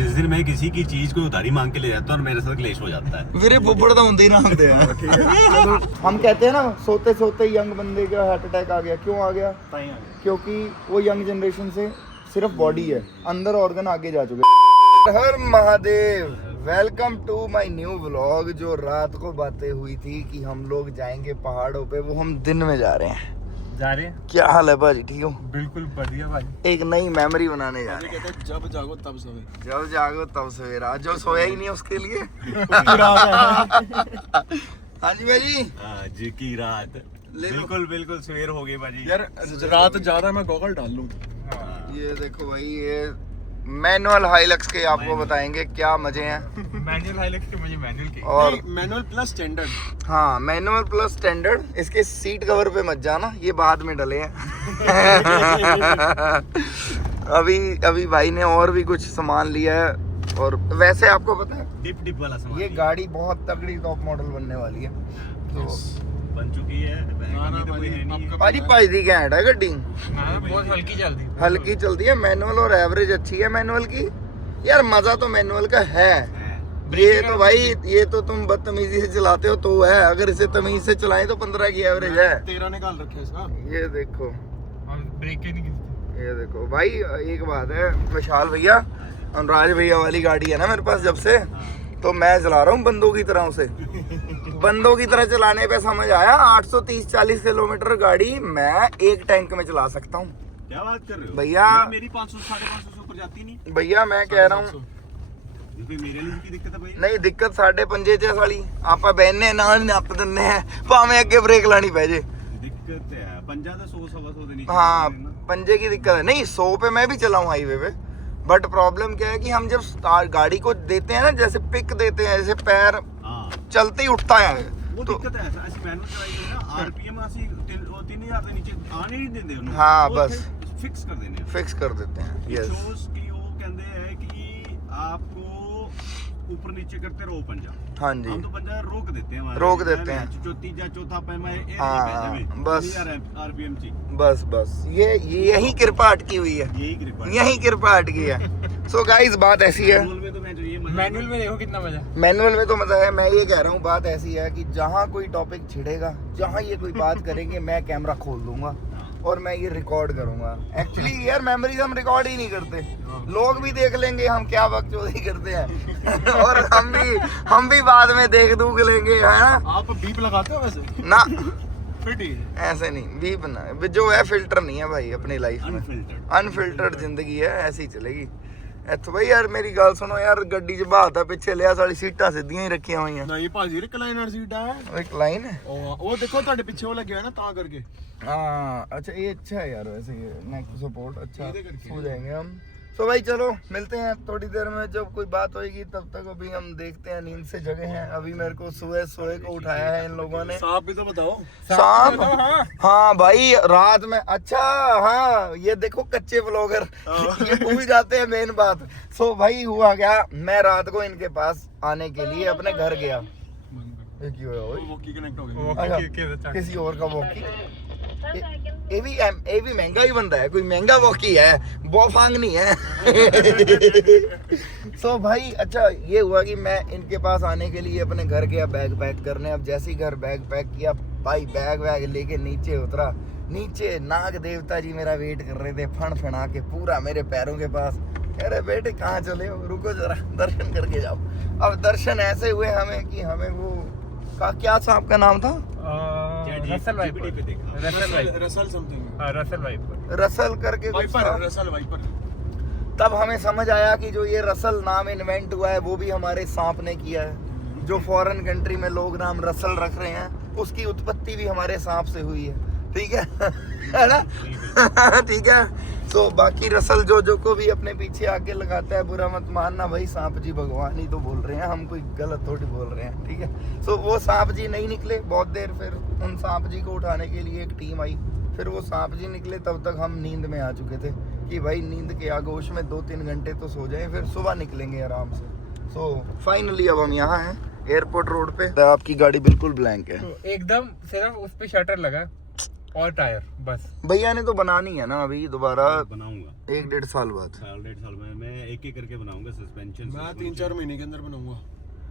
जिस दिन मैं किसी की चीज को उधारी मांग के ले जाता हूँ और मेरे साथ क्लेश हो जाता है। ਵੀਰੇ ਬੁੱਬੜ ਤਾਂ ਹੁੰਦੇ ਹੀ ਨਾ ਹੁੰਦੇ ਆ ਠੀਕ है हम कहते हैं ना सोते सोते यंग बंदे का हार्ट अटैक आ गया, क्यों आ गया? क्योंकि वो यंग जनरेशन से सिर्फ बॉडी है, अंदर ऑर्गन आगे जा चुके। Har Mahadev, welcome to my new vlog. जो रात को बातें हुई थी कि हम लोग जाएंगे पहाड़ों पे, वो हम दिन में जा रहे हैं। क्या हाल है भाजी, ठीक हो? बिल्कुल बढ़िया भाई। एक नई मेमोरी बनाने जा रहे हैं। कहते हैं जब जागो तब सवेरा। जब जागो तब सवेरा, जो सोया ही नहीं उसके लिए। हाँ जी भाजी, आज की रात बिल्कुल बिल्कुल सवेर हो गई भाजी। यार रात ज्यादा मैं गॉगल डाल लूं। ये देखो भाई, ये मैनुअल हाइलक्स के आपको बताएंगे क्या मजे हैं। मैनुअल हाइलक्स के मुझे मैनुअल के और मैनुअल प्लस स्टैंडर्ड। हाँ, मैनुअल प्लस स्टैंडर्ड। इसके सीट कवर पे मत जाना, ये बाद में डले हैं। अभी भाई ने और भी कुछ सामान लिया है। और वैसे आपको पता है डिप वाला सामान ये गाड़ी बहुत तगड़ी टॉप मॉडल बनने वाली है, तो बन चुकी है। भाजी पाजी घैंट है गड्डी, बहुत हल्की चलती है। हल्की चलती है मैनुअल, और एवरेज अच्छी है मैनुअल की। यार मजा तो मैनुअल का है। ये तो भाई, ये तो तुम बदतमीजी से चलाते हो तो है, अगर इसे तमीज से चलाएं तो 15 की एवरेज है। 13 निकाल रखे इसका। ये देखो, ब्रेक ही नहीं गिरती। ये देखो भाई, एक बात है विशाल भैया, अनुराज भैया वाली गाड़ी है ना मेरे पास जब से, तो मैं चला रहा हूँ बंदों की तरह उसे। बंदों की तरह चलाने पे समझ आया 830-40 किलोमीटर गाड़ी मैं एक टैंक में चला सकता हूँ। क्या बात कर रहे हो भैया? मेरी 500-550 से ऊपर जाती नहीं भैया मैं कह रहा हूँ, मेरे लिए की दिक्कत है भाई। नहीं दिक्कत साढ़े पंजे च वाली आपा बहने नाल नप दिन्ने हैं, भावें अगे ब्रेक लानी पै जे। दिक्कत है पंजा तो 100-125 देनी। हाँ, पंजे की दिक्कत है। नहीं 100 पे मैं भी चलाऊँ हाईवे पे, बट प्रॉब्लम क्या है कि हम जब गाड़ी को देते हैं ना, जैसे पिक देते हैं, जैसे पैर चलते ही उठता है, वो तो दिक्कत है। ऐसी मैनुअल चलाई है ना, आरपीएम ਅਸੀਂ 3000 ਦੇ ਨੀਚੇ ਆਣੇ ਨਹੀਂ ਦਿੰਦੇ ਉਹਨੂੰ। हाँ बस फिक्स कर देने हैं। फिक्स कर देते हैं। यस, शोज की वो कहते हैं कि आपको ऊपर नीचे करते रहो पंजा। हाँ जी, हम तो पंजा रोक देते हैं, रोक देते हैं। तीजा चौथा पैमा हाँ, बस। आरपीएम ची बस बस ये यही कृपा अटकी हुई है, यही कृपा यही कृपा अटकी है। सो गाइस बात ऐसी है, में तो मैं जो ये मैनुअल में देखो कितना मजा। मैनुअल में तो मजा है। मैं ये कह रहा हूँ, बात ऐसी है कि जहाँ कोई टॉपिक छिड़ेगा, जहाँ ये कोई बात करेंगे, मैं कैमरा खोल दूंगा और मैं ये रिकॉर्ड करूंगा। एक्चुअली यार मेमोरीज हम रिकॉर्ड ही नहीं करते, लोग भी देख लेंगे हम क्या बकचोदी करते हैं। और हम भी बाद में देख दूख लेंगे, है ना? आप बीप लगाते हो वैसे? ना फिर ठीक है। ऐसे नहीं, बीप ना, जो है फिल्टर नहीं है भाई अपनी लाइफ में। अनफिल्टर्ड अनफिल्टर्ड जिंदगी है, ऐसी चलेगी। ਇੱਥੋਂ ਬਈ ਯਾਰ ਮੇਰੀ ਗੱਲ ਸੁਣੋ ਯਾਰ, ਗੱਡੀ 'ਚ ਬਾਹਤਾ ਪਿੱਛੇ ਲਿਆ ਸਾਲੀ ਸੀਟਾਂ ਸਿੱਧੀਆਂ ਹੀ ਰੱਖੀਆਂ ਹੋਈਆਂ। ਨਹੀਂ ਭਾਜੀ ਰਿਕਲਾਈਨਰ ਸੀਟ ਹੈ। ਇੱਕ ਲਾइन है, ਉਹ ਦੇਖੋ ਤੁਹਾਡੇ ਪਿੱਛੇ ਉਹ ਲੱਗਿਆ ਨਾ ਤਾਂ ਕਰਕੇ। हाँ अच्छा ये अच्छा है यार, वैसे ये नेक सपोर्ट अच्छा ये करके। हो जाएंगे हम। तो भाई चलो मिलते हैं थोड़ी देर में, जब कोई बात होगी तब तक। अभी हम देखते हैं, नींद से जगे हैं। अभी मेरे को सोए को उठाया है इन लोगों ने। सांप भी तो बताओ। सांप? हाँ। हाँ भाई रात में, अच्छा हाँ ये देखो कच्चे ब्लॉगर ये भूल जाते हैं मेन बात। सो भाई हुआ क्या, मैं रात को इनके पास आने के लिए अपने घर गया। ये क्यों है ओए? वॉकी कनेक्ट हो अच्छा, किसी और का वॉकी। ये भी महंगा ही बंदा है, कोई महंगा वॉकी है, बोफांग नहीं है। सो भाई अच्छा ये हुआ कि मैं इनके पास आने के लिए अपने घर गया बैग पैक करने। अब जैसे ही घर बैग पैक किया भाई, बैग वैग लेके नीचे उतरा। नीचे नाग देवता जी मेरा वेट कर रहे थे, फण फणा के पूरा मेरे पैरों के पास। कह रहे बेटे कहाँ चले हो, रुको जरा दर्शन करके जाओ। अब दर्शन ऐसे हुए हमें कि हमें वो का क्या सांप का नाम था, रसल वाइपर पे देखा। Russell something. हां रसल वाइपर। रसल करके कुछ था। Russell viper. तब हमें समझ आया कि जो ये रसल नाम इन्वेंट हुआ है वो भी हमारे सांप ने किया है। जो फॉरेन कंट्री में लोग नाम रसल रख रहे हैं, उसकी उत्पत्ति भी हमारे सांप से हुई है। ठीक है ना? ठीक है। तो बाकी रसल जो को भी अपने पीछे आके लगाता है, बुरा मत मानना भाई, सांप जी भगवान ही तो बोल रहे हैं, हम कोई गलत थोड़ी बोल रहे हैं। ठीक है। सो वो सांप जी नहीं निकले बहुत देर, फिर उन सांप जी को उठाने के लिए एक टीम आई। फिर वो सांप जी निकले, तब तक हम नींद में आ चुके थे कि भाई नींद के आगोश में 2-3 घंटे तो सो जाएं, फिर सुबह निकलेंगे आराम से। सो फाइनली अब हम यहाँ हैं एयरपोर्ट रोड पे। आपकी गाड़ी बिल्कुल ब्लैंक है एकदम, सिर्फ उस पे शटर लगा। और टायर बस। भैया ने तो बनानी है ना अभी दोबारा बनाऊंगा 1-1.5 साल बाद। साल 1.5 साल में मैं एक एक करके बनाऊंगा सस्पेंशन। मैं 3-4 महीने के अंदर बनाऊंगा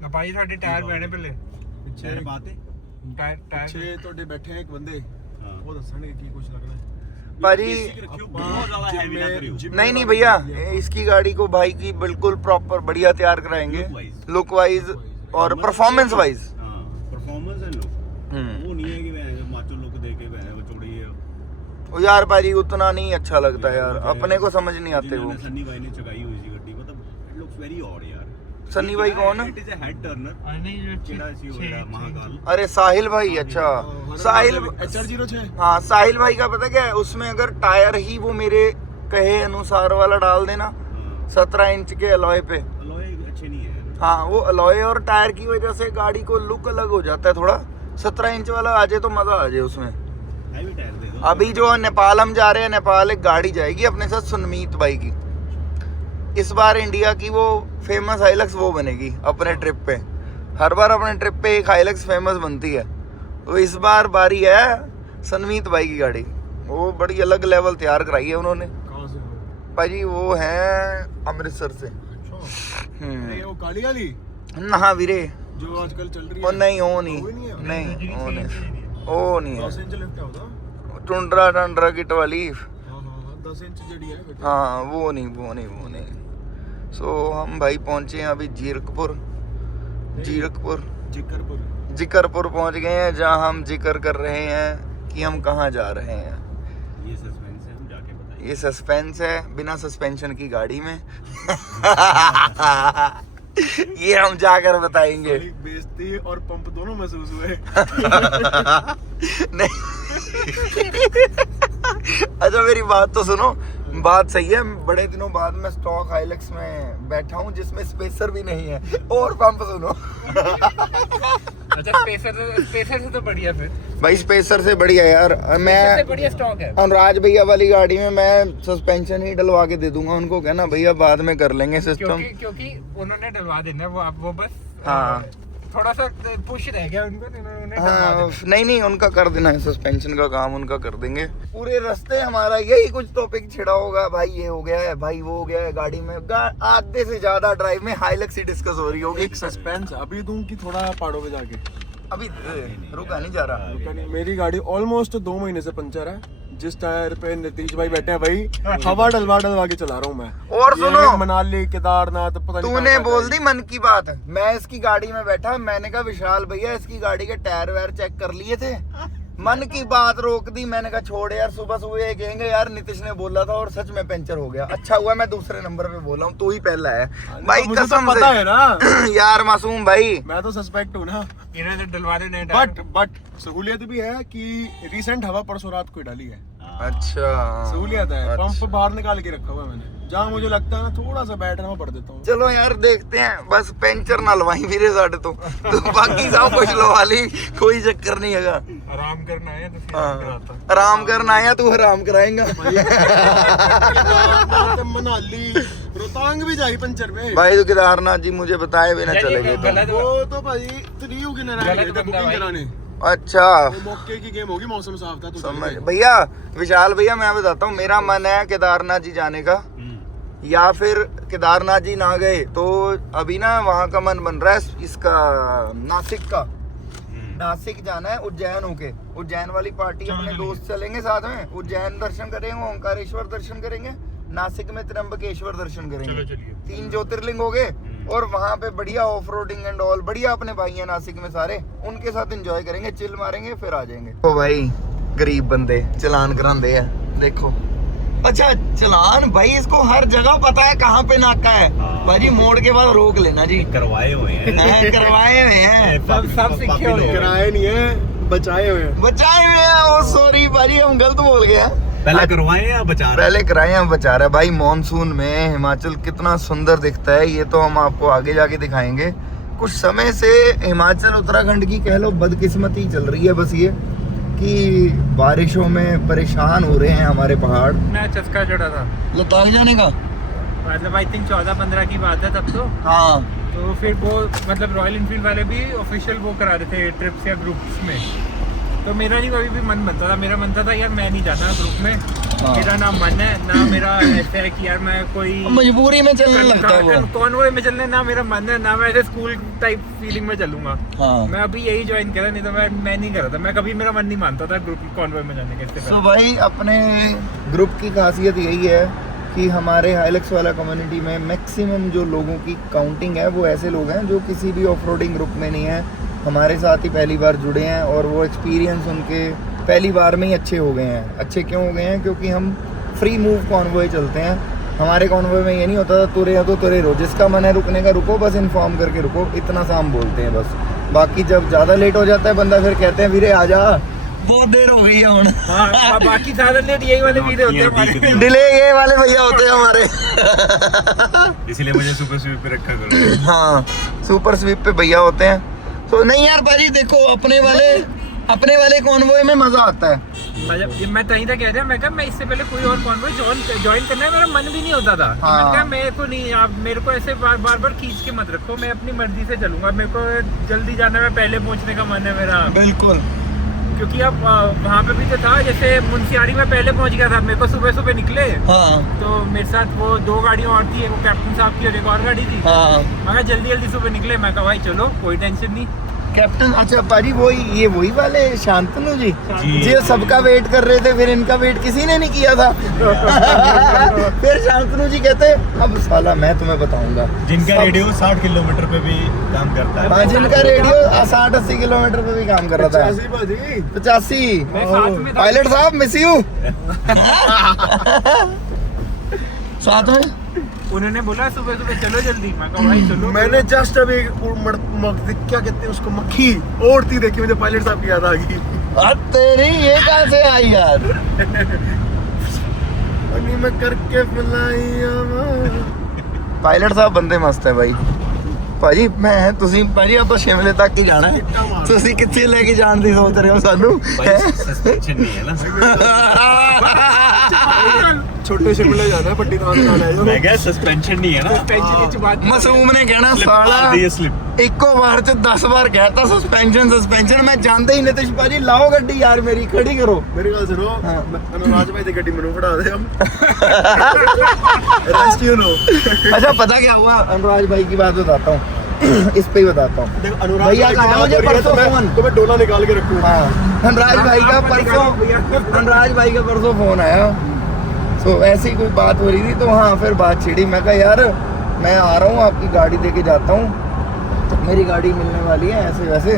ना भाई साडे टायर पैने पहले पीछे बातें टायर छे तोड़े बैठे हैं एक बंदे हाँ। वो दसणगे की कुछ लगना है भाजी बहुत ज्यादा हैवी ना करियो। नहीं भैया, इसकी गाड़ी को भाई की बिल्कुल प्रॉपर बढ़िया तैयार कराएंगे, लुक वाइज और परफॉर्मेंस वाइज। हाँ परफॉर्मेंस है लोग, वो नहीं है कि मैं माचो लुक दे के वो चौड़ी है। ओ यार भाई उतना नहीं अच्छा लगता यार, अपने को समझ नहीं आते वो। सन्नी भाई ने चुकाई हुई सी गड्डी, मतलब इट लुक्स वेरी ऑड यार। सन्नी भाई कौन है? It is a head Turner. केड़ा सी होगा महाकाल। अरे साहिल भाई, अच्छा साहिल HR06। हाँ साहिल भाई का पता क्या है, उसमें अगर टायर ही वो मेरे कहे अनुसार वाला डाल देना 17 इंच के अलॉय पे, अलॉय अच्छे नहीं है। हाँ वो अलॉय और टायर की वजह से गाड़ी को लुक अलग हो जाता है थोड़ा। 17 इंच वाला आ जाए तो मजा आ जाए उसमें। हैवी टायर दे दो। अभी जो नेपाल हम जा रहे हैं, नेपाल एक गाड़ी जाएगी अपने साथ सुनमीत भाई की। इस बार इंडिया की वो फेमस हाइलक्स वो बनेगी अपने ट्रिप पे। हर बार अपने ट्रिप पे एक हाइलक्स फेमस बनती है, तो इस बार बारी है सनमीत भाई की गाड़ी। वो बड़ी अलग लेवल तैयार कराई है उन्होंने। कहां से हो भाई वो है अमृतसर से। अरे वो काली वाली हाँ वीरे, जो आजकल चल रही ओ है। नहीं वो नहीं, वो नहीं है? नहीं वो नहीं, वो नहीं 10 है। इंच लिफ्ट होगा। टुंड्रा किट वाली, हां 10 इंच जड़ी है बेटा। हाँ वो नहीं। सो हम भाई पहुंचे हैं अभी जीरकपुर जिकरपुर पहुंच गए हैं, जहां हम जिक्र कर रहे हैं कि हम कहां जा रहे हैं। ये सस्पेंस है, हम जाके बताएंगे। ये सस्पेंस है, बिना सस्पेंशन की गाड़ी में। ये हम जाकर बताएंगे। साली बेइज्जती और पंप दोनों महसूस हुए। नहीं अच्छा मेरी बात तो सुनो, बात सही है। बड़े दिनों बाद मैं स्टॉक हाइलक्स में बैठा हूँ जिसमें स्पेसर भी नहीं है, और पंप सुनो। अच्छा स्पेसर से तो बढ़िया फिर भाई स्पेसर से बढ़िया यार। मैं बढ़िया स्टॉक है। अनुराज भैया वाली गाड़ी में मैं सस्पेंशन ही डलवा के दे दूंगा उनको, कहना भैया बाद में कर लेंगे सिस्टम। क्योंकि उन्होंने डलवा देना वो बस हाँ थोड़ा सा पुश रह गया उनको, उन्होंने डलवा हाँ देना। नहीं उनका कर देना है, सस्पेंशन का काम उनका कर देंगे। पूरे रास्ते हमारा यही कुछ टॉपिक छिड़ा होगा, भाई ये हो गया है, भाई वो हो गया है। गाड़ी में आधे से ज्यादा ड्राइव में हाइलक्स ही डिस्कस हो रही होगी। एक सस्पेंस अभी दूं कि थोड़ा पहाड़ों पे जाके। अभी रुका नहीं जा रहा। मेरी गाड़ी ऑलमोस्ट 2 महीने से पंचर है। जिस टायर पे नीतीश भाई बैठे हैं भाई, हवा डलवा के चला रहा हूँ मैं। और सुनो, मनाली केदारनाथ पता नहीं तूने बोल दी मन की बात। मैं इसकी गाड़ी में बैठा, मैंने कहा विशाल भैया इसकी गाड़ी के टायर वायर चेक कर लिए थे। मन की बात रोक दी, मैंने कहा छोड़ यार, सुबह ये कहेंगे यार नीतीश ने बोला था और सच में पंचर हो गया। अच्छा हुआ मैं दूसरे नंबर पे बोला हूँ, तू ही पहला है भाई। मुझे कसम तो पता से है ना यार मासूम भाई, मैं तो सस्पेक्ट हूँ ना। इन्होंने डलवा देना है बट सहूलियत भी है कि रिसेंट हवा परसों रात को डाली है। अच्छा सहूलियत है। अच्छा। पंप बाहर निकाल के रखा हुआ है मैंने, जहाँ मुझे लगता है ना थोड़ा सा बैठना मैं पड़ देता हूँ। चलो यार देखते हैं, बस पेंचर ना लवाई फिर साढ़े तो बाकी सब कुछ लवा ली, कोई चक्कर नहीं है। आराम करना है तो फिर हाँ, आराम करना आया तू आराम कराएगा। मनाली रोहतांग भी जाई पंचर पे भाई तो केदारनाथ जी मुझे बताए बिना चले गए तो। वो तो भाई 3 के नारायण बुकिंग कराने। अच्छा वो मौके की गेम होगी, मौसम साफ था तो समझ भैया। विशाल भैया मैं बताता हूँ, मेरा मन है केदारनाथ जी जाने का, या फिर केदारनाथ जी ना गए तो अभी ना वहाँ का मन बन रहा है इसका नासिक का। नासिक जाना है उज्जैन होके, उज्जैन वाली पार्टी अपने दोस्त चलेंगे साथ में। उज्जैन दर्शन करेंगे, ओंकारेश्वर दर्शन करेंगे, नासिक में त्र्यंबकेश्वर दर्शन करेंगे। 3 ज्योतिर्लिंग हो गए, और वहाँ पे बढ़िया ऑफ रोडिंग एंड ऑल बढ़िया। अपने भाई हैं नासिक में सारे, उनके साथ एंजॉय करेंगे, चिल मारेंगे, फिर आ जाएंगे। ओ भाई गरीब बंदे चलान करांदे हैं, देखो। अच्छा चलान भाई, इसको हर जगह पता है कहाँ पे नाका है। भाजी मोड़ के बाद रोक लेना जी। करवाए हुए हैं। करवाए हुए हैं, सब सीखे हुए हैं। किराए नहीं है, बचाए हुए हैं। बचाए हुए हैं। ओ सॉरी भाजी हम गलत बोल गए हैं। पहले करवाए या बचा रहे? पहले कराए हैं, बचा रहा है। भाई मॉनसून में हिमाचल कितना सुंदर दिखता है, ये तो हम आपको आगे जाके दिखाएंगे। कुछ समय से हिमाचल उत्तराखंड की कह लो बदकिस्मती चल रही है बस ये, कि बारिशों में परेशान हो रहे हैं हमारे पहाड़। मैं चस्का चढ़ा था लद्दाख जाने का, मतलब आई थिंक 14-15 की बात है तब तो। हाँ तो फिर वो मतलब रॉयल इनफील्ड वाले भी ऑफिशियल वो करा रहे थे ट्रिप्स या ग्रुप्स में, तो मेरा नहीं कभी भी मन बनता था, मेरा मन था यार मैं नहीं जाना ग्रुप में, हाँ। मेरा ना मन है ना मेरा ऐसा है कि यार मैं कोई मजबूरी में चलने लगता है वो। कॉन्वॉय में चलने ना मेरा मन है, ना मैं ऐसे स्कूल टाइप फीलिंग में चलूंगा। हाँ। मैं अभी यही ज्वाइन करा, नहीं तो मैं नहीं कर रहा था, मैं कभी मेरा मन नहीं मानता था ग्रुप कॉन्वॉय में जाने के। तो भाई अपने ग्रुप की खासियत यही है कि हमारे हाइलक्स वाला कम्युनिटी में मैक्सिमम जो लोगों की काउंटिंग है वो ऐसे लोग हैं जो किसी भी ऑफ रोडिंग ग्रुप में नहीं है, हमारे साथ ही पहली बार जुड़े हैं और वो एक्सपीरियंस उनके पहली बार में ही अच्छे हो गए हैं। अच्छे क्यों हो गए हैं? क्योंकि हम फ्री मूव कॉन्वॉय चलते हैं। हमारे कॉन्वॉय में ये नहीं होता था तुरे हो तो तुरे रहो, जिसका मन है रुकने का रुको, बस इन्फॉर्म करके रुको, इतना सा हम बोलते हैं बस। बाकी जब ज़्यादा लेट हो जाता है बंदा फिर कहते हैं वीरे आ जा, बहुत देर हो गई है ਹੁਣ। हाँ, बाकी ज्यादा लेट यही वाले वीडियो होते हैं हमारे, डिले ये वाले भैया होते हैं हमारे। इसलिए मुझे सुपर स्वीप पे रखा करो। हाँ, सुपर स्वीप पे भैया होते हैं। तो नहीं यार भाजी देखो अपने वाले कॉन्वॉय में मजा आता है। मैं तहीं तक कह रहा मैं कहा मैं इससे पहले कोई और कॉन्वॉय ज्वाइन करना है, मेरा मन भी नहीं होता था। हाँ। मैंने कहा मेरे को नहीं, आप मेरे को ऐसे बार खींच के मत रखो, मैं अपनी मर्जी से चलूंगा, मेरे को जल्दी जाना है, पहले पहुंचने का मन है मेरा। बिल्कुल। क्योंकि अब वहाँ पे भी तो था, जैसे मुंशियारी में पहले पहुंच गया था, मेरे को सुबह निकले। हाँ तो मेरे साथ वो 2 गाड़ियाँ और थी, वो कैप्टन साहब की और एक और गाड़ी थी। हाँ। मैं कहा जल्दी सुबह निकले, मैं कहा भाई चलो कोई टेंशन नहीं। कैप्टन अच्छा भाजी वही वाले शांतनु जी जी। जो सबका वेट कर रहे थे, फिर इनका वेट किसी ने नहीं किया था। फिर शांतनु जी कहते अब साला मैं तुम्हें बताऊंगा, जिनका रेडियो 60 किलोमीटर पे भी काम करता है। हाँ जिनका रेडियो 60-80 किलोमीटर पे भी काम कर रहा था। 85 भाजी 85। मैं साथ में था। पायलट साहब मिस यू। साथ में उन्होंने बोला सुबह चलो जल्दी, मैं कहा भाई चलो। मैंने जस्ट अभी क्या कहते हैं उसको, मक्खी ओढ़ती देखी, मुझे पायलट साहब की याद आ गई। तेरी ये कहाँ से आई यार? मैं करके पायलट साहब बंदे मस्त है भाई। ਭਾਜੀ ਮੈਂ ਤੁਸੀਂ ਭਾਜੀ ਆਪਾਂ ਸ਼ਿਮਲੇ ਤੱਕ ਹੀ ਜਾਣਾ ਹੈ, ਤੁਸੀਂ ਕਿੱਥੇ ਲੈ ਕੇ ਜਾਣ ਦੀ ਸੋਚ ਰਹੇ ਹੋ ਸਾਨੂੰ? सस्पेंशन नहीं है ना। छोटे शिमले जाना है, बड़ी दुकान से जाना है। मैं क्या सस्पेंशन नहीं है ना। सस्पेंशन की बात ਮਾਸੂਮ ਨੇ ਕਹਿਣਾ स्लिप ਸਾਲਾ मार दी है, स्लिप। ਇੱਕੋ ਵਾਰ ਚ 10 ਵਾਰ ਕਹਿਤਾ ਸਸਪੈਂਸ਼ਨ। ਮੈਂ ਜਾਂਦੇ ਹੀ ਨਿਤਿਸ਼ ਭਾਜੀ ਲਾਓ ਗੱਡੀ ਯਾਰ ਮੇਰੀ ਖੜੀ ਕਰੋ। मेरी गल सुनो, हाँ। अनुराज भाई की गड्डी मैनू फड़ा दे हम। Rescue no. अच्छा पता क्या हुआ, अनुराज भाई की बात बताता हूँ। इस पे ही बताता हूँ। देख अनुराज भैया भाई का की आया बात मुझे हो रही है, परसों फोन। तो मैं डोला निकाल के रखूँ। हाँ अनुराज भाई का परसों फोन आया। सो ऐसी कोई बात हो रही थी, तो हाँ फिर बात छिड़ी। मैं कहा यार मैं आ रहा हूँ, आपकी गाड़ी देके जाता हूँ, मेरी गाड़ी मिलने वाली है ऐसे वैसे।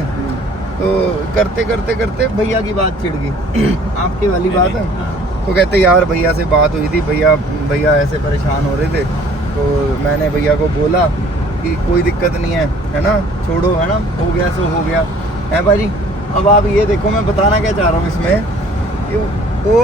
तो करते भैया की बात छिड़ गई। आपकी वाली बात है। तो कहते यार भैया से बात हुई थी, भैया ऐसे परेशान हो रहे थे, तो मैंने भैया को बोला कि कोई दिक्कत नहीं है ना, छोड़ो, है ना, हो गया सो हो गया है भाजी। अब आप ये देखो मैं बताना क्या चाह रहा हूँ इसमें कि वो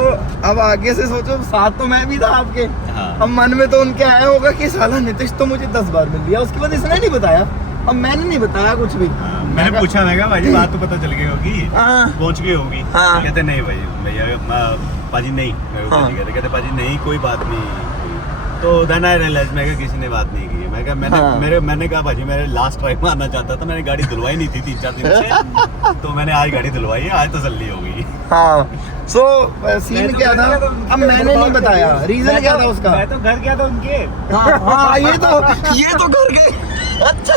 अब आगे से सोचो, साथ तो मैं भी था आपके। हाँ। अब मन में तो उनके आया होगा कि साला नितिश तो मुझे 10 बार मिल लिया, उसके बाद इसने नहीं बताया, अब मैंने नहीं बताया कुछ भी। मैंने पूछा, मैं कहा भाई बात तो पता चल गई होगी, हाँ। पहुंच गई होगी। हाँ। कहते नहीं भाई भैया पाजी नहीं, मेरे को हाँ। पाजी कहते पाजी नहीं कोई बात नहीं। तो देन आई रियलाइज मैं कहा किसी ने बात नहीं की है। मैं कहा हाँ। मैंने कहा भाजी मेरे लास्ट ट्राई मारना चाहता था, मैंने गाड़ी धुलवाई नहीं थी 3-4 दिन से, तो मैंने आज गाड़ी धुलवाई है, आज तसल्ली हो गई। हाँ सो सीन क्या था, अब मैंने नहीं बताया रीजन क्या था उसका। मैं तो घर गया था उनके। हाँ ये तो घर गए। अच्छा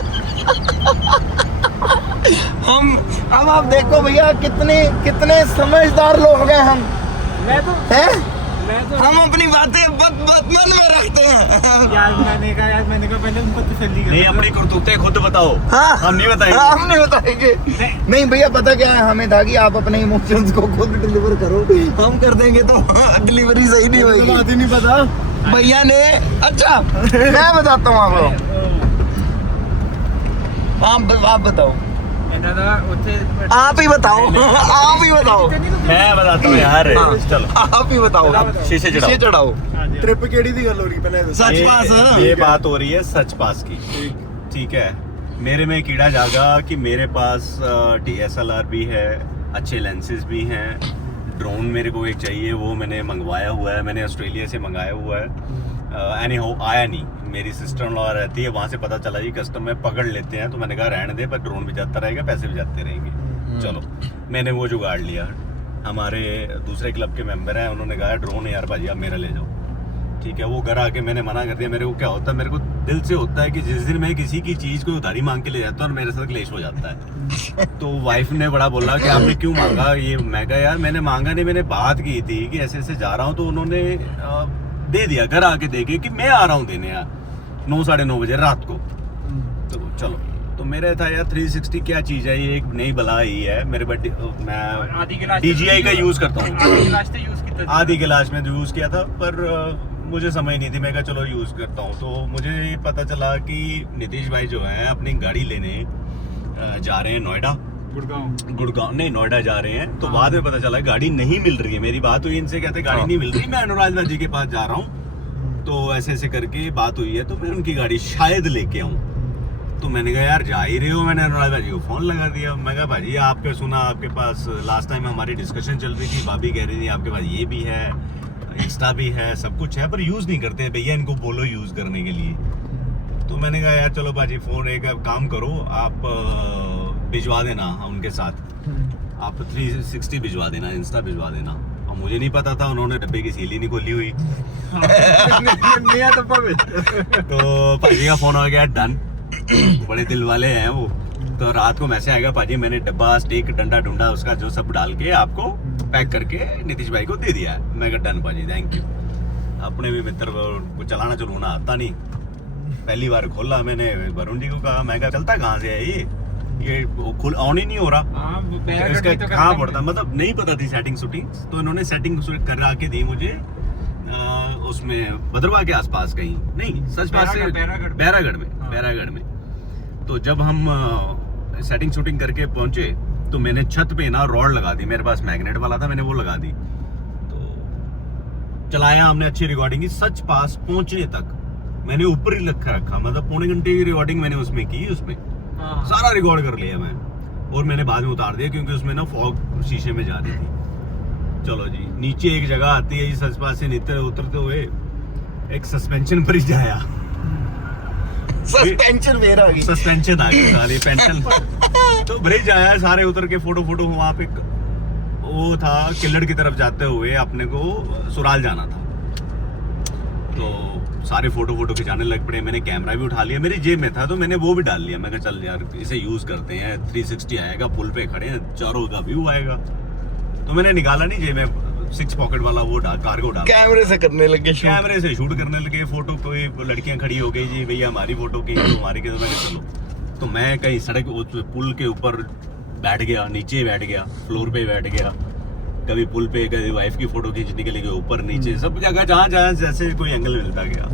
हम अब आप देखो भैया कितने समझदार लोग हैं हम। मैं तो हम अपनी बातें मन में रखते हैं। यार मैंने कहा पहले उनको तसल्ली कर। नहीं अपनी करतूतें खुद बताओ। हाँ हम नहीं बताएंगे। हम नहीं बताएंगे। नहीं भैया पता क्या है, हमें था कि आप अपने इमोशंस को खुद डिलीवर करो, हम कर देंगे तो डिलीवरी सही नहीं होगी। बात ही नहीं पता भैया ने। अच्छा मैं बताता हूँ आपको, आप बताओ, आप ही बताओ। आप ही बताओ। मैं बताता हूँ यार। हाँ। चलो आप ही बताओ। शीशे चढ़ाओ। ट्रिप केड़ी दी गल हो रही पहले सच पास है ना? ये बात हो रही है सच पास की। ठीक है, मेरे में कीड़ा जागा कि मेरे पास DSLR भी है, अच्छे लेंसेज भी हैं, ड्रोन मेरे को एक चाहिए, वो मैंने मंगवाया हुआ है, मैंने ऑस्ट्रेलिया से मंगाया हुआ है। एनी हो आया नहीं, मेरी सिस्टर इन लॉ रहती है वहाँ से पता चला जी कस्टम में पकड़ लेते हैं, तो मैंने कहा रहने दे, पर ड्रोन भी जाता रहेगा, पैसे भी जाते रहेंगे। चलो मैंने वो जुगाड़ लिया। हमारे दूसरे क्लब के मेंबर हैं, उन्होंने कहा ड्रोन यार भाजी आप मेरा ले जाओ। ठीक है, वो घर आके मैंने मना कर दिया। मेरे को क्या होता है, मेरे को दिल से होता है कि जिस दिन मैं किसी की चीज़ को उधारी मांग के ले जाता हूँ और मेरे साथ क्लेश हो जाता है। तो वाइफ ने बड़ा बोला कि आपने क्यों मांगा ये। मैं कहा यार मैंने मांगा नहीं, मैंने बात की थी कि ऐसे ऐसे जा रहा हूँ, तो उन्होंने दे दिया। घर आके देखे कि मैं आ रहा हूँ देने यार 9 साढ़े 9 बजे रात को। तो चलो, तो मेरा था यार 360 क्या चीज़ है, ये एक नई बला ही है मेरे बर्थडे। मैं DJI का यूज़ करता हूँ। आधी गिलास में यूज़ किया था, पर मुझे समझ नहीं थी। मैं कहा चलो यूज़ करता हूँ। तो मुझे ये पता चला कि नीतीश भाई जो हैं अपनी गाड़ी लेने जा रहे हैं नोएडा, गुड़गांव नहीं नोएडा जा रहे हैं। तो बाद में पता चला गाड़ी नहीं मिल रही है। मेरी बात हुई इनसे, कहते गाड़ी नहीं मिल रही, मैं अनुराज भाई जी के पास जा रहा हूँ। तो ऐसे ऐसे करके बात हुई है, तो मैं उनकी गाड़ी शायद लेके आऊँ। तो मैंने कहा यार जा ही रहे हो। मैंने अनुराज भाई को फ़ोन लगा दिया। मैं कहा भाजी आपके सुना आपके पास लास्ट टाइम हमारी डिस्कशन चल रही थी, भाभी कह रही थी आपके पास ये भी है, इंस्टा भी है, सब कुछ है, पर यूज़ नहीं करते भैया, इनको बोलो यूज़ करने के लिए। तो मैंने कहा यार चलो भाजी फ़ोन एक काम करो, आप भिजवा देना उनके साथ, आप 360 भिजवा देना, इंस्टा भिजवा देना। और मुझे नहीं पता था, उन्होंने डब्बे की सील ही नहीं खोली हुई। तो भाजी का फ़ोन आ गया डन। बड़े दिल वाले हैं वो। तो रात को मैसेज आएगा भाजी मैंने डब्बा स्टिक डंडा डुंडा उसका जो सब डाल के आपको पैक करके नीतीश भाई को दे दिया है। मैं कहा डन भाजी थैंक यू। अपने भी मित्र को चलाना चलूना आता नहीं, पहली बार खोला मैंने। वरुण जी को कहा, मैं कहा चलता कहाँ से है ये खुल ऑन ही नहीं हो रहा। इसका कहाँ पड़ता, मतलब नहीं पता थी सेटिंग शूटिंग। तो इन्होंने सेटिंग करा के दी मुझे उसमें भद्रवाह के आसपास कहीं नहीं, सच बात से बैरागढ़ में। तो जब हम सेटिंग शूटिंग करके पहुंचे तो मैंने छत पे ना रॉड लगा दी, मेरे पास मैग्नेट वाला था, मैंने वो लगा दी। तो चलाया हमने, अच्छी रिकॉर्डिंग की। सच पास पहुंचने तक मैंने ऊपर ही रखा, मतलब पौने घंटे की रिकॉर्डिंग मैंने उसमें की। उसमें सारा रिकॉर्ड कर लिया मैं, और मैंने बाद में उतार दिया क्योंकि उसमें ना फॉग शीशे में जा रही थी। चलो जी, नीचे एक जगह आती है जी, सचपास से नीचे उतरते हुए एक सस्पेंशन ब्रिज आया। सस्पेंशन मेरा आ गई, सस्पेंशन आ गई सारी पेंशन। तो ब्रिज आया, सारे उतर के फोटो वहाँ पे वो था किल्लड़ की तरफ जाते हुए अपने को सुराल जाना था। तो सारे फोटो खिंचाने लग पड़े। मैंने कैमरा भी उठा लिया, मेरी जेब में था, तो मैंने वो भी डाल लिया। मैं कहा चल यार इसे यूज करते हैं, 360 आएगा, पुल पे खड़े हैं, चारों का व्यू आएगा। तो मैंने निकाला नहीं जेब में 6 पॉकेट वाला वो कार्गो डाल, कैमरे से करने लगे, कैमरे से शूट करने लगे। फोटो पे लड़कियां खड़ी हो गई जी, भैया हमारी फोटो की, हमारी की। तो मैं चलो, तो मैं कहीं सड़क पुल के ऊपर बैठ गया, नीचे बैठ गया, फ्लोर पे बैठ गया, कभी पुल पे, कभी वाइफ की फोटो खींचने के लिए ऊपर नीचे, सब जगह जहाँ जैसे कोई एंगल मिलता गया।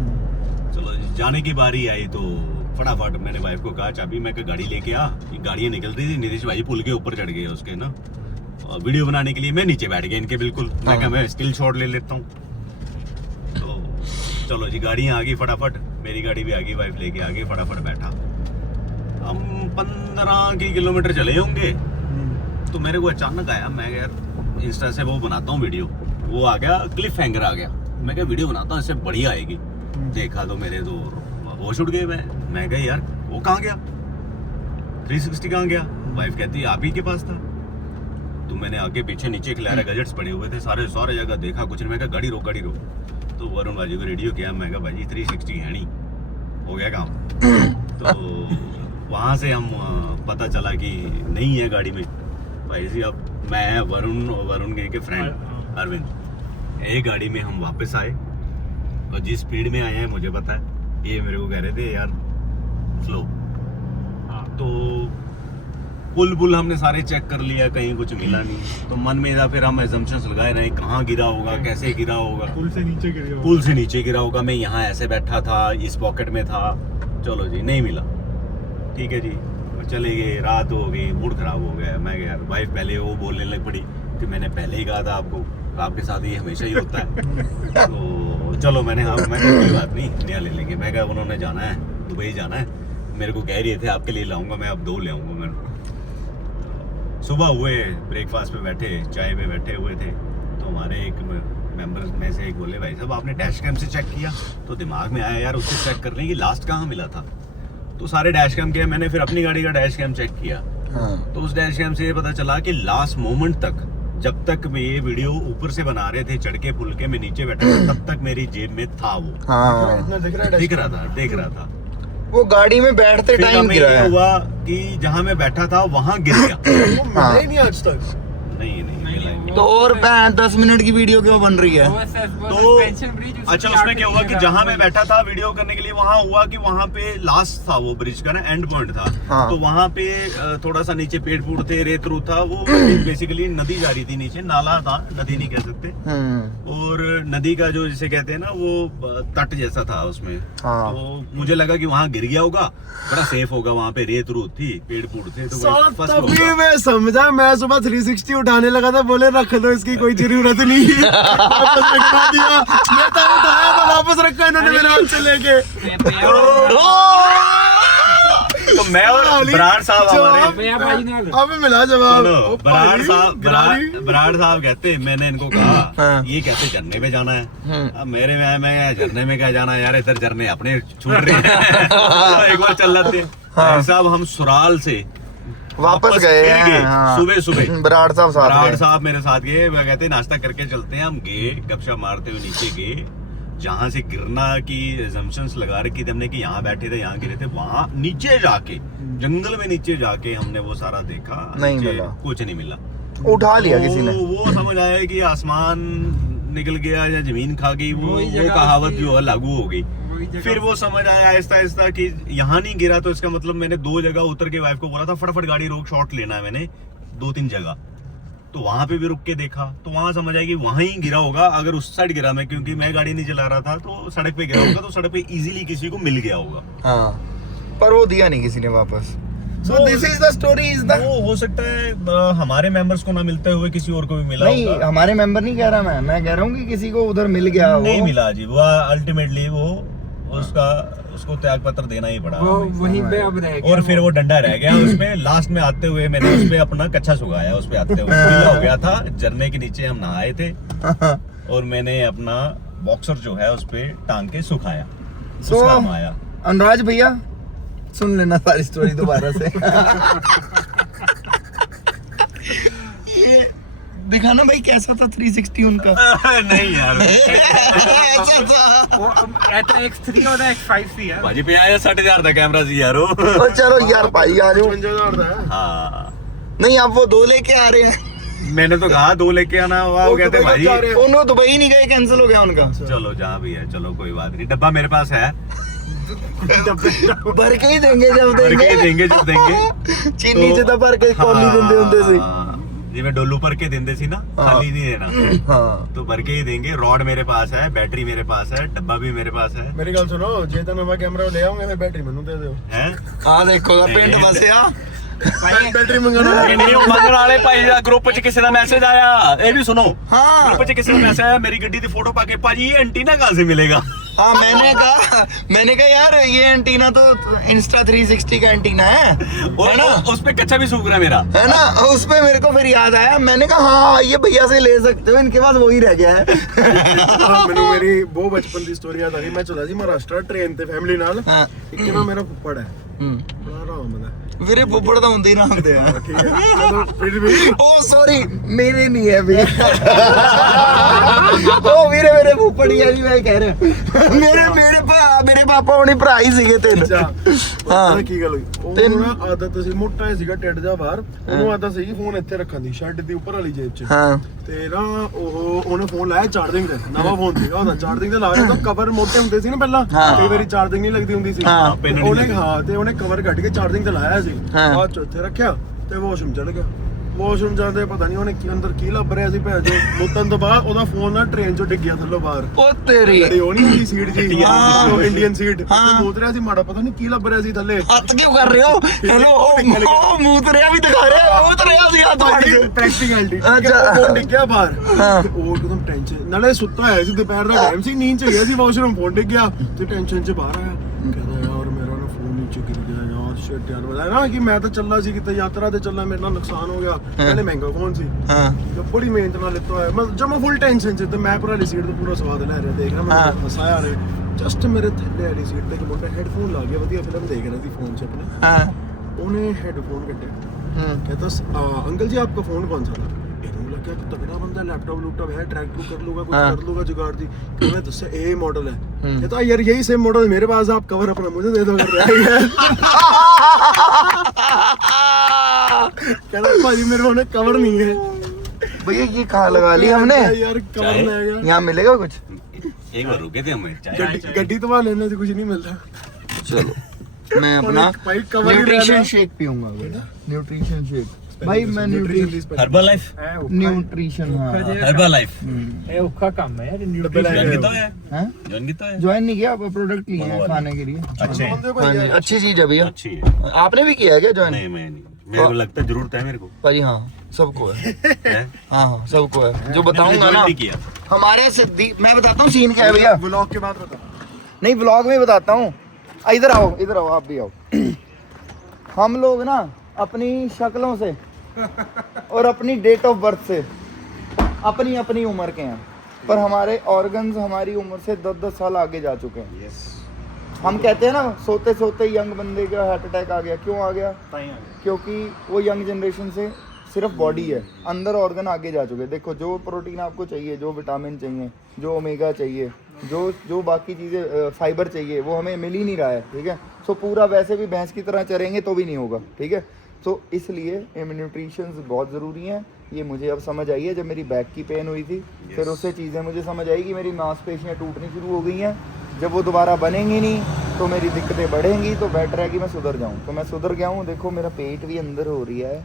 चलो जाने की बारी आई तो फटाफट मैंने वाइफ को कहा चाबी, मैं गाड़ी लेके आ। गाड़ियाँ निकल रही थी, नीतीश भाई पुल के ऊपर चढ़ गए उसके ना वीडियो बनाने के लिए। मैं नीचे बैठ गया इनके बिल्कुल। मैं कहा मैं स्टिल शॉट ले लेता हूँ। तो चलो जी, गाड़ियाँ आ गई फटाफट, मेरी गाड़ी भी आ गई, वाइफ लेके आ गई, फटाफट बैठा। हम 15 किलोमीटर चले होंगे तो मेरे को अचानक आया, मैं यार इंस्टा से वो बनाता हूँ वीडियो, वो आ गया, क्लिफ हैंगर आ गया। मैं क्या वीडियो बनाता हूँ, इससे बढ़िया आएगी। देखा तो मेरे तो होश उड़ गए। मैं कहा यार वो कहाँ गया, 360 कहाँ गया। वाइफ कहती है आप ही के पास था। तो मैंने आगे पीछे नीचे खिलाया, गजट्स पड़े हुए थे सारे जगह, देखा कुछ नहीं। मैं कहा गाड़ी रोक। तो वरुण भाजी को रेडियो किया, मैं कहा भाई 360 है नहीं, हो गया काम। तो वहाँ से हम पता चला कि नहीं है गाड़ी में। भाई जी अब मैं वरुण के फ्रेंड अरविंद एक गाड़ी में हम वापस आए, और जिस स्पीड में आए हैं मुझे पता है, ये मेरे को कह रहे थे यार स्लो। तो पुल हमने सारे चेक कर लिया, कहीं कुछ मिला नहीं। तो मन में था, फिर हम एजम्पशंस लगाए रहे, कहाँ गिरा होगा, कैसे गिरा होगा। पुल से नीचे गिरा होगा, मैं यहाँ ऐसे बैठा था, इस पॉकेट में था। चलो जी, नहीं मिला, ठीक है जी, चले गए। रात हो गई, मूड खराब हो गया। मैं यार वाइफ पहले वो बोलने लग पड़ी कि मैंने पहले ही कहा था आपको, आपके साथ ये हमेशा ही होता है। तो चलो मैं कोई बात नहीं, नया ले लेंगे। मैं कहा उन्होंने जाना है, दुबई जाना है, मेरे को कह रहे थे आपके लिए लाऊंगा, मैं अब 2 ले आऊँगा। मैं सुबह हुए, ब्रेकफास्ट पे बैठे, चाय पे बैठे हुए थे, तो हमारे एक मेंबर में से एक बोले भाई साहब आपने डैश कैम से चेक किया। तो दिमाग में आया यार उससे चेक कर लें कि लास्ट कहाँ मिला था। तो सारे डैश कैम किया मैंने, फिर अपनी गाड़ी का डैश कैम चेक किया, हाँ। तो उस डैश कैम से ये पता चला कि लास्ट मोमेंट तक, जब तक मैं ये वीडियो ऊपर से बना रहे थे चढ़ के पुल के, मैं नीचे बैठा था, तब तक मेरी जेब में था वो। हाँ इतना दिख रहा है दिख रहा था। वो गाड़ी में बैठते फिर टाइम हमें गिरा ये है। हुआ कि जहाँ मैं बैठा था वहाँ गिर गया। वो मिला ही नहीं आज तक। नहीं मिला ही नहीं। तो और 10 मिनट की वीडियो क्यों बन रही है? तो अच्छा, उसमें क्या हुआ कि जहाँ मैं बैठा था वीडियो करने के लिए, वहाँ हुआ कि वहाँ पे लास्ट था वो ब्रिज का ना, एंड पॉइंट था। हाँ। तो वहाँ पे थोड़ा सा नीचे पेड़ फूड़ थे, रेत रू था, वो बेसिकली नदी जा रही थी नीचे, नाला था, नदी नहीं कह सकते। और नदी का जो जिसे कहते हैं ना, वो तट जैसा था उसमें। हाँ। तो मुझे लगा कि वहाँ गिर गया होगा, बड़ा सेफ होगा, वहाँ पे रेत रू थी, पेड़ फूड़ थे, तो वही फंस तभी होगा। मैं समझा, मैं सुबह 360 उठाने लगा था, बोले रख दो, इसकी कोई जरूरत नहीं है। वापस रखवा दिया, मैं तो उठाया था, वापस रखा इन्होंने मेरे हाथ से लेके। तो मैं और बराड़ साहब हमारे अब मिला जवाब। सुनो, ओ बराड़ भाई, साहब गिरानी। बराड़ साहब कहते, मैंने इनको कहा हाँ। ये कैसे झरने में जाना है। अब मेरे में मैं झरने में क्या जाना है यार, इधर झरने अपने छूट रहे हैं। एक बार चल लेते हैं। हाँ। साहब हम सुराल से वापस गए फिर हैं। हाँ। सुबह बराड़ साहब साथ बराड़ गए। साहब मेरे साथ गए, मैं कहते नाश्ता करके चलते हैं। हम गए, गपशप मारते हुए नीचे गए, जहाँ से गिरना की assumptions लगा रखी थी हमने कि यहाँ बैठे थे, यहाँ गिरे थे, वहाँ नीचे जाके जंगल में नीचे जाके हमने वो सारा देखा, नहीं नीचे मिला। कुछ नहीं मिला। उठा लिया किसी ने। वो समझ आया कि आसमान निकल गया या जमीन खा गई, वो कहावत जो है लागू हो गई। फिर वो समझ आया आहिस्ता आहिस्ता कि यहाँ नहीं गिरा, तो इसका मतलब मैंने 2 जगह उतर के वाइफ को बोला था फटाफट गाड़ी रोक, शॉट लेना है मैंने 2-3 जगह। तो वहां पे भी रुक के देखा, तो वहां समझ आया कि वहां ही गिरा होगा। अगर उस साइड गिरा मैं, क्योंकि मैं गाड़ी नहीं चला रहा था, तो सड़क पे गिरा होगा, तो सड़क पे इजीली किसी को मिल गया होगा। हाँ, पर वो दिया नहीं किसी ने वापस। So this is the story is the। वो हो सकता है हमारे मेंबर्स को ना मिलते हुए किसी और को भी मिला नहीं, होगा। हमारे मेंबर नहीं कह रहा मैं कह रहा हूँ कि किसी को उधर मिल गया हो। नहीं मिला जी, वो अल्टीमेटली वो उसको त्याग पत्र देना ही पड़ा। वहीं पे अब रह गया। और फिर वो डंडा रह गया उसमें। लास्ट में आते हुए मैंने उस पे अपना कच्चा सुखाया, उस पे आते हुए गीला हो गया था। झरने के नीचे हम नहाए थे और मैंने अपना बॉक्सर जो है उस पे टांग के सुखाया। So, उसका काम आया। अनुराज भैया सुन लेना सारी स्टोरी दोबारा से। ये दिखाना भाई कैसा था 360 उनका। नहीं यार, ऐसा था। वो ऐसा X3 और X5 थी यार। भाजी पे आया 60,000 का कैमरा सी यार वो। ओ चलो यार भाई आ जाओ। 55,000 था। हाँ, नहीं आप वो 2 लेके आ रहे हैं। मैंने तो कहा 2 लेके आना हुआ, वो कहते दुबई भाई जा रहे हैं। उन्होंने दुबई नहीं गए, कैंसिल हो गया उनका। चलो जहाँ भी है, चलो कोई बात नहीं, डब्बा मेरे पास है, भर के ही देंगे जब भर के देंगे। देंगे जब देंगे। चीनी तो- जिदा भर के कॉली दिंदे ਹੁੰਦੇ ਸੀ। जिਵੇਂ डोलू भर के देंदे सी ना, खाली नहीं देना। हाँ। तो भर के ही देंगे। रॉड मेरे पास है, बैटरी मेरे पास है, डब्बा भी मेरे पास है। मेरी गल सुनो, जे तो नवा कैमरा ले आऊंगा फिर बैटरी मैनू दे दियो। हैं? ਆ ਦੇਖੋ ਦਾ ਪਿੰਡ ਵਸਿਆ। बैटरी मंगाना ਇਹ ਨਹੀਂ ਮੰਗਣ ਵਾਲੇ ਭਾਈ ਦਾ ਗਰੁੱਪ 'ਚ ਕਿਸੇ ਦਾ ਮੈਸੇਜ ਆਇਆ, ਇਹ ਵੀ ਸੁਣੋ। हाँ ਗਰੁੱਪ 'ਚ ਕਿਸੇ ਦਾ ਮੈਸੇਜ ਆਇਆ, ਮੇਰੀ ਗੱਡੀ ਦੀ ਫੋਟੋ ਪਾ ਕੇ, ਭਾਜੀ ਇਹ एंटीना कहाँ से मिलेगा? हाँ मैंने कहा यार ये एंटीना तो इंस्टा 360 का एंटीना है और ना? उस पे कच्चा भी सूख रहा है मेरा। है ना? उस पे मेरे को फिर याद आया, मैंने कहा हाँ ये भैया से ले सकते हो, इनके पास वही रह गया है। ਮੈਨੂੰ ਮੇਰੀ ਬਹੁਤ ਬਚਪਨ ਦੀ ਸਟੋਰੀ ਯਾਦ ਆ ਗਈ। ਮੈਂ ਚਲਾ ਸੀ ਮਹਾਰਾਸ਼ਟਰ ਟ੍ਰੇਨ ਤੇ ਫੈਮਿਲੀ ਨਾਲ। हाँ। ਇੱਕ ਨਾ ਮੇਰਾ ਫੁੱਫੜ ਹੈ, ਬੜਾ ਆਰਾਮ ਦਾ। ਵੀਰੇ ਫੁੱਫੜ ਤਾਂ ਹੁੰਦੇ ਹੀ ਨਾ ਹੁੰਦੇ ਆ। ਠੀਕ ਹੈ, ਚਲੋ ਫਿਰ ਵੀ ओ सॉरी मेरे नहीं है भी। ओ ਵੀਰੇ ਮੇਰੇ ਫੁੱਫੜ ਹੀ ਆ ਜੀ, ਮੈਂ ਕਹਿ ਰਿਹਾ। ਮੇਰੇ ਪਾਪਾ ਹੁਣੀ ਭਰਾ ਹੀ ਸੀਗੇ 3। ਅੱਛਾ ਹਾਂ। ਪਤਾ ਕੀ ਗੱਲ ਹੋਈ, ਉਹਨੂੰ ਨਾ ਆਦਤ ਸੀ, ਮੋਟਾ ਜਿਹਾ ਸੀਗਾ ਢਿੱਡ ਜਾ ਬਾਹਰ, ਉਹਨੂੰ ਆਦਤ ਸੀ ਫੋਨ ਇੱਥੇ ਰੱਖਣ ਦੀ, ਸ਼ਰਟ ਦੀ ਉੱਪਰ ਵਾਲੀ ਜੇਬ 'ਚ। ਹਾਂ ਤੇ ਨਾ ਉਹਨੇ ਫੋਨ ਲਾਇਆ ਚਾਰਜਿੰਗ ਤੇ, ਨਵਾਂ ਫੋਨ ਸੀਗਾ ਉਹਦਾ, ਚਾਰਜਿੰਗ ਤੇ ਲਾਇਆ ਤਾਂ ਕਵਰ ਮੋਟੇ ਹੁੰਦੇ ਸੀ ਨਾ ਪਹਿਲਾਂ, ਹਾਂ। ਕਈ ਵਾਰੀ ਚਾਰਜਿੰਗ ਨਹੀਂ ਲੱਗਦੀ ਹੁੰਦੀ ਸੀ। ਹਾਂ, ਪਿੰਨ ਨਹੀਂ ਉਹਨੇ ਲੱਗਦੀ। ਹਾਂ, ਤੇ ਉਹਨੇ ਕਵਰ ਕੱਢ ਕੇ ਚਾਰਜਿੰਗ ਤੇ ਲਾਇਆ ਸੀ, ਹਾਂ। ਬਾਅਦ 'ਚ ਉੱਥੇ ਰੱਖਿਆ ਤੇ ਵਾਸ਼ਰੂਮ ਚੜ ਗਿਆ। ਵਾਸ਼ਰੂਮ ਜਾਂਦੇ ਪਤਾ ਨਹੀਂ ਉਹਨੇ ਅੰਦਰ ਕੀ ਲੱਭ ਰਿਹਾ ਸੀ, ਭੈਣ ਜੋ ਮੁੱਤਨ ਤੋਂ ਬਾਅਦ ਉਹਦਾ ਫੋਨ ਨਾ ਟ੍ਰੇਨ 'ਚੋਂ ਡਿੱਗ ਗਿਆ ਥੱਲੋਂ ਬਾਹਰ। ਉਹ ਤੇਰੀ ਜਿਹੜੀ ਉਹ ਨਹੀਂ ਹੁੰਦੀ ਸੀਟ ਜੀ, ਹਾਂ। ਉਹ ਇੰਡੀਅਨ ਸੀਟ, ਹਾਂ। ਉੱਤੇ ਮੂਤ ਰਿਹਾ ਸੀ ਮਾੜਾ, ਪਤਾ ਨਹੀਂ ਕੀ ਲੱਭ ਰਿਹਾ ਸੀ ਥੱਲੇ। ਹੱਥ ਕਿਉਂ ਕਰ ਰਹੇ ਹੋ? ਹੈਲੋ ਉਹ ਮੂਤ ਰਿਹਾ ਵੀ ਦਿਖਾ ਰਿਹਾ, ਉਹ ਤਾਂ ਰਿਹਾ ਸੀ ਹੱਥ ਵੜ ਕੇ। ਪ੍ਰੈਕਟੀਕੈਲਿਟੀ ਅੱਛਾ। ਫੋਨ ਡਿੱਗਿਆ ਬਾਹਰ। ਹਾਂ। ਤੇ ਉਹ ਇੱਕਦਮ ਟੈਨਸ਼ਨ ਨਾਲੇ ਸੁੱਤਾ ਹੋਇਆ ਸੀ, ਦੁਪਹਿਰ ਦਾ ਟਾਈਮ ਸੀ, ਨੀਂਦ 'ਚ ਗਿਆ ਸੀ, ਵਾਸ਼ਰੂਮ ਫੋਨ ਡਿੱਗ ਗਿਆ ਤੇ ਟੈਨਸ਼ਨ 'ਚ ਬਾਹਰ ਆਇਆ, ਕਹਿੰਦਾ ਯਾਰ ਮੇਰਾ ਨਾ ਫੋਨ ਨੀਚੇ ਗਿਰ ਗਿਆ ਯਾਰ, ਸ਼ਿਟ ਯਾਰ। ਬਤਾਇਆ ਨਾ ਕਿ ਮੈਂ ਤਾਂ ਚੱਲਾ ਸੀ ਕਿਤੇ ਯਾਤਰਾ ਤੇ ਚੱਲਾ, ਮੇਰੇ ਨਾਲ ਨੁਕਸਾਨ ਹੋ ਗਿਆ, ਪਹਿਲੇ ਮਹਿੰਗਾ ਫੋਨ ਸੀ, ਹਾਂ ਤੇ ਬੜੀ ਮਿਹਨਤ ਨਾਲ ਲਿੱਤਾ ਹੋਇਆ, ਮੈਂ ਜਮਾ ਫੁੱਲ ਟੈਨਸ਼ਨ 'ਚ, ਤੇ ਮੈਂ ਭਰਾਲੀ ਸੀਟ ਤੇ ਪੂਰਾ ਸਵਾਦ ਲੈ ਰਿਹਾ, ਦੇਖ ਰਿਹਾ ਹਾਂ। ਮੈਂ ਹਸਾਇਆ ਰਿਹਾ। ਜਸਟ ਮੇਰੇ ਥੱਲੇ ਵਾਲੀ ਸੀਟ ਤੇ ਇੱਕ ਮੁੰਡਾ ਹੈਡਫੋਨ ਲਾ ਗਿਆ, ਵਧੀਆ ਫਿਲਮ ਦੇਖ ਰਿਹਾ ਸੀ ਫੋਨ 'ਚ ਆਪਣੇ। ਹਾਂ ਉਹਨੇ ਹੈਡਫੋਨ ਕੱਢੇ कहता अंकल जी आपका फोन कौन सा था ਇਹਨੂੰ ਲੱਗਿਆ ਕਿ ਤਗੜਾ ਬੰਦਾ ਲੈਪਟਾਪ ਹੈ ट्रैक टू कर लूंगा कुछ कर लूंगा जुगाड़ दी मैंने दस्या ए मॉडल है कहता यार यही सेम मॉडल मेरे पास आप कवर अपना मुझे दे दो कर रहा है कहता भाजी मेरे को कवर नहीं है भैया ये कहाँ लगा लिया हमने यार कवर ले गया यहाँ मिलेगा कुछ एक बार रुके थे हमें गड्डी तो वहाँ लेने से कुछ नहीं मिलता चलो मैं अपना भाई कवर ही न्यूट्रिशन रहना। शेक पीऊंगा न्यूट्रिशन शेक भाई मैं न्यूट्रिशन हर्बल लाइफ न्यूट्रिशन हाँ हर्बल लाइफ ਇਹ ਔਖਾ ਕੰਮ ਹੈ ਯਾਰ जॉइन किया है हैं जॉइन किया है ज्वाइन नहीं किया अब प्रोडक्ट लिए हैं खाने के लिए अच्छे हाँ जी अच्छी चीज है भैया अच्छी है आपने भी किया है क्या ज्वाइन नहीं मैं नहीं मेरे को लगता है जरूरत है मेरे को भाई हाँ सबको है है? हाँ हाँ सबको है जो मैंने बताऊंगा join ना नहीं किया हमारे सिद्धि मैं बताता हूँ सीन क्या है भैया ब्लॉग के बाद बता नहीं व्लॉग में बताता हूँ इधर आओ आप भी आओ हम लोग ना अपनी शक्लों से और अपनी डेट ऑफ बर्थ से अपनी अपनी उम्र के हैं पर हमारे ऑर्गन्स हमारी उम्र से 10-10 साल आगे जा चुके हैं हम कहते हैं ना सोते सोते यंग बंदे का हार्ट अटैक आ गया क्यों आ गया क्योंकि वो यंग जनरेशन से सिर्फ बॉडी है अंदर ऑर्गन आगे जा चुके हैं देखो जो प्रोटीन आपको चाहिए जो विटामिन चाहिए जो ओमेगा चाहिए जो बाकी चीज़ें फाइबर चाहिए वो हमें मिल ही नहीं रहा है ठीक है सो पूरा वैसे भी भैंस की तरह चरेंगे तो भी नहीं होगा ठीक है तो इसलिए न्यूट्रिशन बहुत ज़रूरी हैं ये मुझे अब समझ आई है जब मेरी बैक की पेन हुई थी फिर उससे चीज़ें मुझे समझ आई कि मेरी मांसपेशियाँ टूटनी शुरू हो गई हैं जब वो दोबारा बनेंगी नहीं तो मेरी दिक्कतें बढ़ेंगी तो बेटर है कि मैं सुधर जाऊँ तो मैं सुधर गया हूँ देखो मेरा पेट भी अंदर हो रही है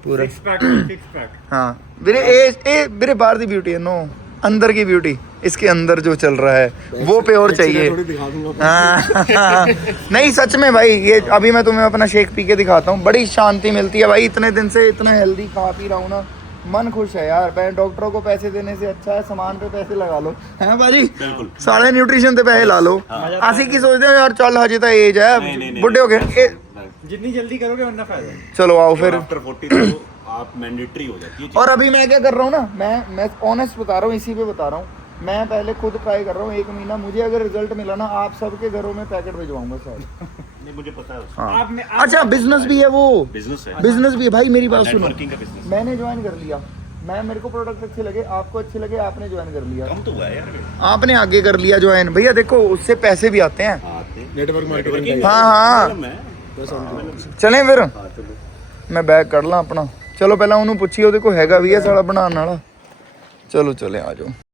पूरा सिक्स पैक हाँ मेरे बाहर दी ब्यूटी है नो अंदर की ब्यूटी इसके अंदर जो चल रहा है वो प्योर चाहिए थोड़ी दिखा दूंगा हाँ, नहीं सच में भाई ये अभी मैं तुम्हें अपना शेक पी के दिखाता हूँ बड़ी शांति मिलती है भाई इतने दिन से इतना हेल्दी खा पी रहा हूँ ना मन खुश है यार मैं डॉक्टरों को पैसे देने से अच्छा है सामान पे पैसे लगा लो है भाजी सारे न्यूट्रिशन पे पैसे ला लो ਅਸੀਂ ਕੀ सोचते हो यार चल हजे तो एज है बुढ़े हो गए जितनी जल्दी करोगे उतना फायदा है चलो आओ फिर आफ्टर 40 तो आप मैंडेटरी हो जाती है और अभी मैं क्या कर रहा हूँ ना मैं ऑनेस्ट बता रहा हूँ इसी पे बता रहा हूँ मैं पहले खुद ट्राई कर रहा हूँ 1 महीना मुझे अगर रिजल्ट मिला ना आप सबके घरों में पैकेट भिजवाऊंगा शायद नहीं मुझे पता है उसका हाँ। अच्छा बिजनेस भी है वो बिजनेस है बिजनेस भी है भाई मेरी बात सुनो नेटवर्किंग का बिजनेस मैंने ज्वाइन कर लिया मेरे को प्रोडक्ट अच्छे लगे आपको अच्छे लगे आपने ज्वाइन कर लिया कम तो हुआ है यार आपने आगे कर लिया ज्वाइन भैया देखो उससे पैसे भी आते हैं नेटवर्क मार्केटिंग हाँ चलें फिर मैं बैग कर ला अपना चलो पहला ਉਹਨੂੰ ਪੁੱਛੀ ਉਹਦੇ ਕੋਲ ਹੈਗਾ ਵੀ ਹੈ ਸਾਲਾ ਬਣਾਉਣ ਵਾਲਾ ਚਲੋ ਚਲੇ ਆ ਜਾਓ